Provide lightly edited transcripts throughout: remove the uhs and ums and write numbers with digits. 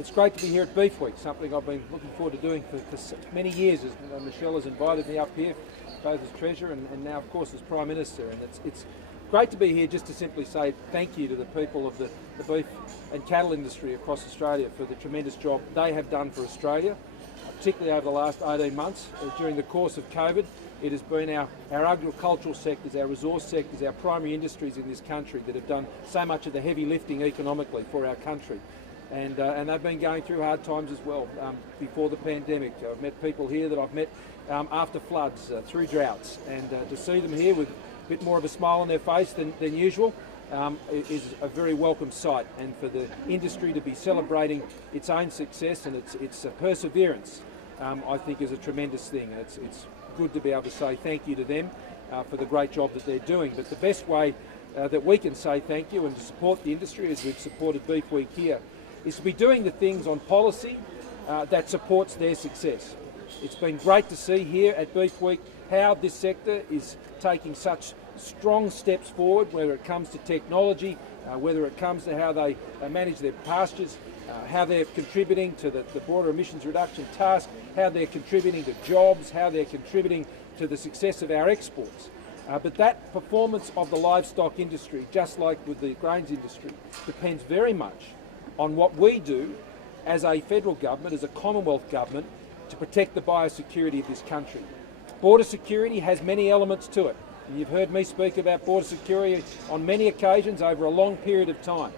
It's great to be here at Beef Week, something I've been looking forward to doing for many years. As Michelle has invited me up here, both as Treasurer and now, of course, as Prime Minister. And it's great to be here just to simply say thank you to the people of the beef and cattle industry across Australia for the tremendous job they have done for Australia, particularly over the last 18 months. During the course of COVID, it has been our agricultural sectors, our resource sectors, our primary industries in this country that have done so much of the heavy lifting economically for our country. And they've been going through hard times as well before the pandemic. I've met people here that I've met after floods, through droughts, and to see them here with a bit more of a smile on their face than usual is a very welcome sight. And for the industry to be celebrating its own success and its perseverance, I think is a tremendous thing. It's good to be able to say thank you to them for the great job that they're doing. But the best way that we can say thank you and to support the industry, as we've supported Beef Week here, is to be doing the things on policy that supports their success. It's been great to see here at Beef Week how this sector is taking such strong steps forward, whether it comes to technology, whether it comes to how they manage their pastures, how they're contributing to the broader emissions reduction task, how they're contributing to jobs, how they're contributing to the success of our exports. But that performance of the livestock industry, just like with the grains industry, depends very much on what we do as a federal government, as a Commonwealth government, to protect the biosecurity of this country. Border security has many elements to it. And you've heard me speak about border security on many occasions over a long period of time.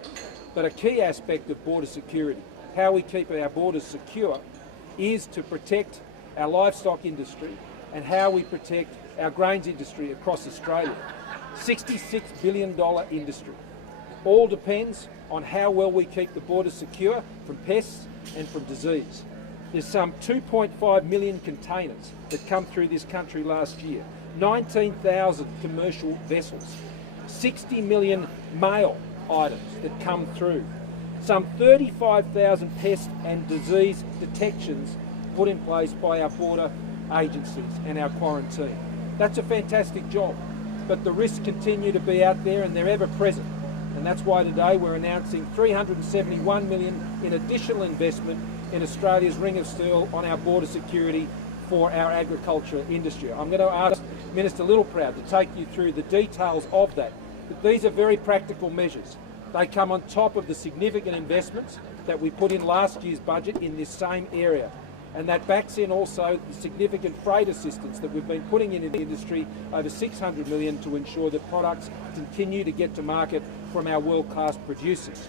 But a key aspect of border security, how we keep our borders secure, is to protect our livestock industry and how we protect our grains industry across Australia. $66 billion industry. All depends on how well we keep the borders secure from pests and from disease. There's some 2.5 million containers that come through this country last year, 19,000 commercial vessels, 60 million mail items that come through, some 35,000 pest and disease detections put in place by our border agencies and our quarantine. That's a fantastic job, but the risks continue to be out there and they're ever present. And that's why today we're announcing $371 million in additional investment in Australia's Ring of Steel on our border security for our agriculture industry. I'm going to ask Minister Littleproud to take you through the details of that. But these are very practical measures. They come on top of the significant investments that we put in last year's budget in this same area. And that backs in also the significant freight assistance that we've been putting in the industry, over $600 million, to ensure that products continue to get to market from our world-class producers.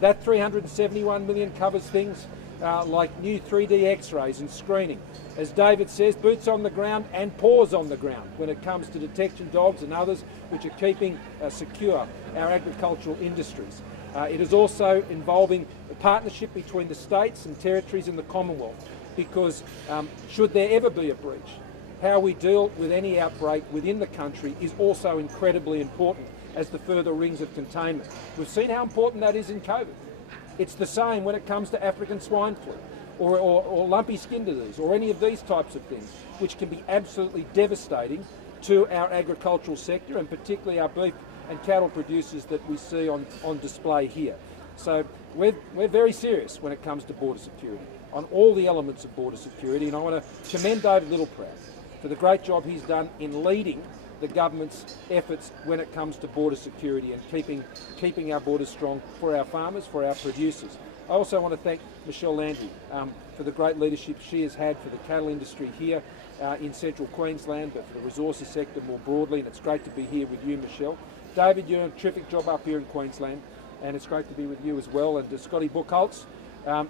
That $371 million covers things like new 3D x-rays and screening. As David says, boots on the ground and paws on the ground when it comes to detection dogs and others which are keeping secure our agricultural industries. It is also involving a partnership between the states and territories in the Commonwealth, because should there ever be a breach, how we deal with any outbreak within the country is also incredibly important as the further rings of containment. We've seen how important that is in COVID. It's the same when it comes to African swine flu or lumpy skin disease or any of these types of things, which can be absolutely devastating to our agricultural sector and particularly our beef and cattle producers that we see on display here. So we're very serious when it comes to border security, on all the elements of border security, and I want to commend David Littleproud for the great job he's done in leading the government's efforts when it comes to border security and keeping our borders strong for our farmers, for our producers. I also want to thank Michelle Landry for the great leadership she has had for the cattle industry here in central Queensland, but for the resources sector more broadly, and it's great to be here with you, Michelle. David, you're doing a terrific job up here in Queensland, and it's great to be with you as well. And Scotty Buchholz,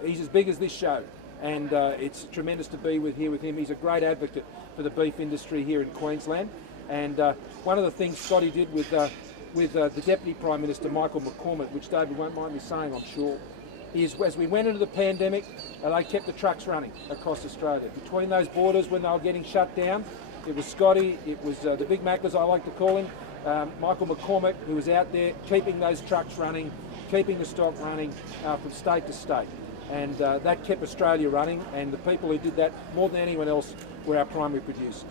he's as big as this show, and it's tremendous to be here with him. He's a great advocate for the beef industry here in Queensland. And one of the things Scotty did with the Deputy Prime Minister, Michael McCormack, which David won't mind me saying, I'm sure, is as we went into the pandemic, they kept the trucks running across Australia. Between those borders when they were getting shut down, it was Scotty, it was the Big Mac, as I like to call him, Michael McCormack, who was out there keeping those trucks running, keeping the stock running from state to state. And that kept Australia running, and the people who did that more than anyone else were our primary producers.